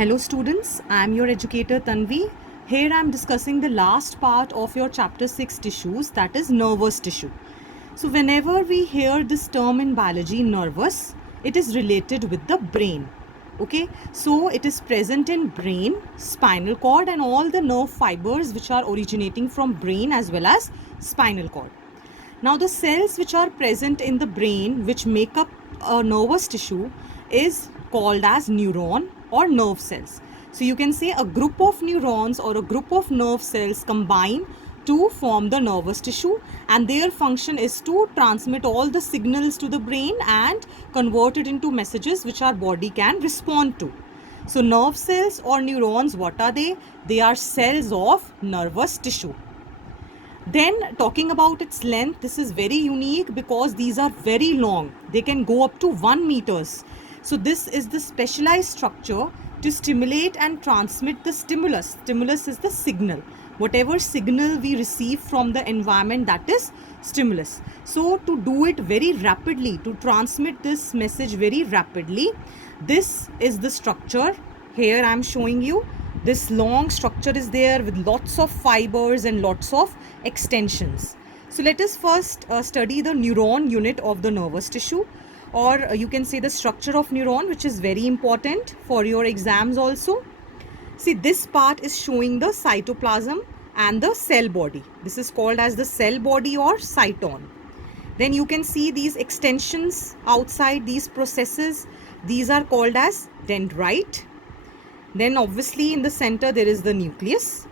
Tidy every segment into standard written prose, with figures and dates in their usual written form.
Hello students, I am your educator Tanvi. Here I am discussing the last part of your chapter 6 tissues, that is nervous tissue. So whenever we hear this term in biology, nervous, it is related with the brain. Okay, so it is present in brain, spinal cord and all the nerve fibers which are originating from brain as well as spinal cord. Now the cells which are present in the brain which make up a nervous tissue is called as neuron or nerve cells. So you can say a group of neurons or a group of nerve cells combine to form the nervous tissue, and their function is to transmit all the signals to the brain and convert it into messages which our body can respond to. So nerve cells or neurons, what are they? They are cells of nervous tissue. Then talking about its length, this is very unique because these are very long. They can go up to 1 meters. So this is the specialized structure to stimulate and transmit the stimulus. Stimulus is the signal. Whatever signal we receive from the environment, that is stimulus. So to do it very rapidly, to transmit this message very rapidly, this is the structure. Here I am showing you. This long structure is there with lots of fibers and lots of extensions. So let us first study the neuron unit of the nervous tissue, or you can say the structure of neuron, which is very important for your exams also. See, this part is showing the cytoplasm and the cell body. This is called as the cell body or cyton. Then you can see these extensions outside these processes. These are called as dendrite. Then obviously in the center there is the nucleus.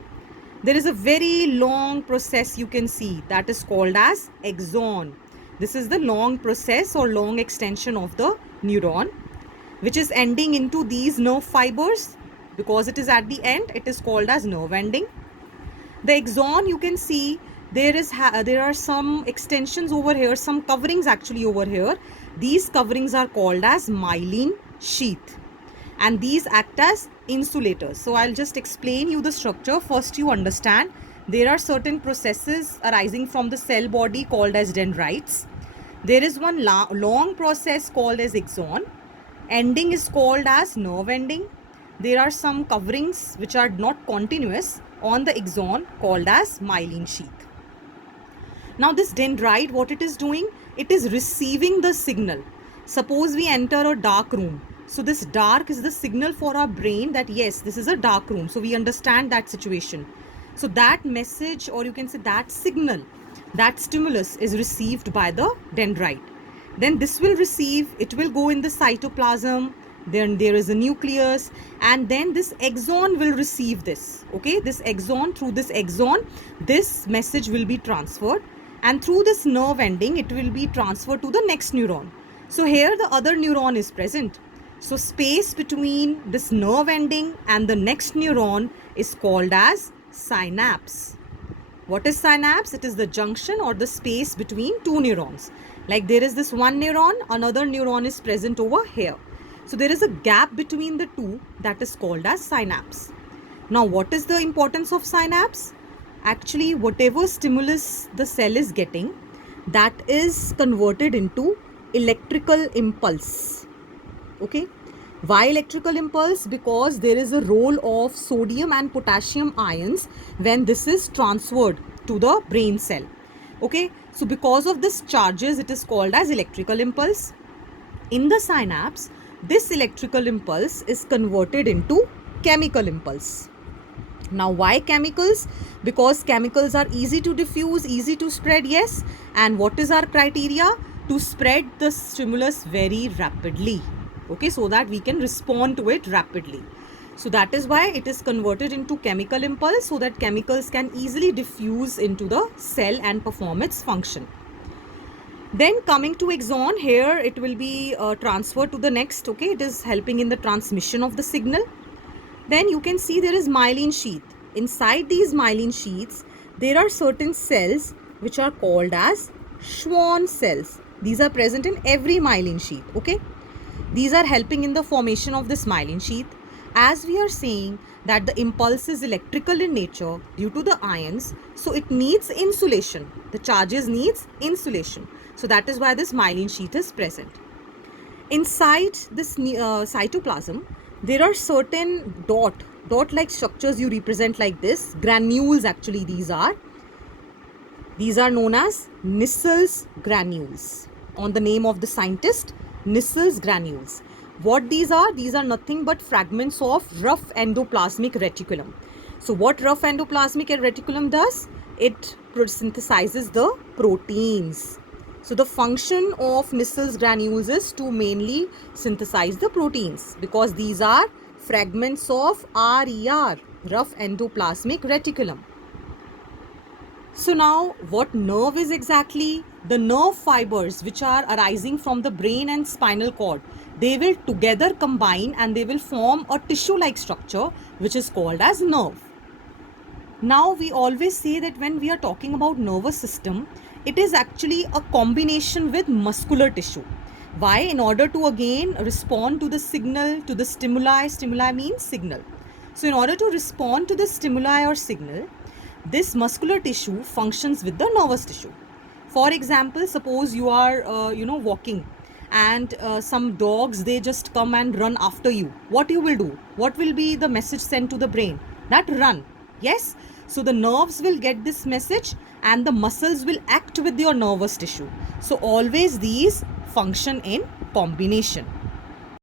There is a very long process you can see, that is called as axon. This is the long process or long extension of the neuron, which is ending into these nerve fibers. Because it is at the end, it is called as nerve ending. The axon, you can see there are some extensions over here, some coverings actually over here. These coverings are called as myelin sheath, and these act as insulators. So I'll just explain you the structure. First you understand there are certain processes arising from the cell body called as dendrites. There is one long process called as axon. Ending is called as nerve ending. There are some coverings which are not continuous on the axon called as myelin sheath. Now this dendrite, what it is doing? It is receiving the signal. Suppose we enter a dark room. So this dark is the signal for our brain that yes, this is a dark room. So we understand that situation. So that message, or you can say that signal, that stimulus is received by the dendrite. Then this will receive, it will go in the cytoplasm. Then there is a nucleus, and then this axon will receive this. Okay, this axon, through this axon, this message will be transferred, and through this nerve ending, it will be transferred to the next neuron. So here the other neuron is present. So space between this nerve ending and the next neuron is called as synapse. What is synapse? It is the junction or the space between two neurons. Like there is this one neuron, another neuron is present over here. So there is a gap between the two, that is called as synapse. Now what is the importance of synapse? Actually, whatever stimulus the cell is getting, that is converted into electrical impulse. Okay, why electrical impulse? Because there is a role of sodium and potassium ions when this is transferred to the brain cell. Okay, so because of this charges, it is called as electrical impulse. In the synapse, this electrical impulse is converted into chemical impulse. Now why chemicals? Because chemicals are easy to diffuse, easy to spread, yes. And what is our criteria? To spread the stimulus very rapidly. Okay, so that we can respond to it rapidly. So that is why it is converted into chemical impulse, so that chemicals can easily diffuse into the cell and perform its function. Then coming to axon, here it will be transferred to the next. Okay, it is helping in the transmission of the signal. Then you can see there is myelin sheath. Inside these myelin sheaths, there are certain cells which are called as Schwann cells. These are present in every myelin sheath. Okay, these are helping in the formation of this myelin sheath. As we are saying that the impulse is electrical in nature due to the ions, so it needs insulation. The charges needs insulation. So that is why this myelin sheath is present. Inside this cytoplasm, there are certain dot like structures you represent like this. Granules, actually, these are known as Nissel's granules, on the name of the scientist, Nissel's granules. What these are nothing but fragments of rough endoplasmic reticulum. So what rough endoplasmic reticulum does? It synthesizes the proteins. So the function of Nissel's granules is to mainly synthesize the proteins, because these are fragments of RER, rough endoplasmic reticulum. So now, what nerve is exactly? The nerve fibers which are arising from the brain and spinal cord, they will together combine and they will form a tissue-like structure which is called as nerve. Now, we always say that when we are talking about nervous system, it is actually a combination with muscular tissue. Why? In order to again respond to the signal, to the stimuli. Stimuli means signal. So in order to respond to the stimuli or signal, this muscular tissue functions with the nervous tissue. For example, suppose you are walking, and some dogs, they just come and run after you. What you will do? What will be the message sent to the brain? That run. Yes. So the nerves will get this message and the muscles will act with your nervous tissue. So always these function in combination.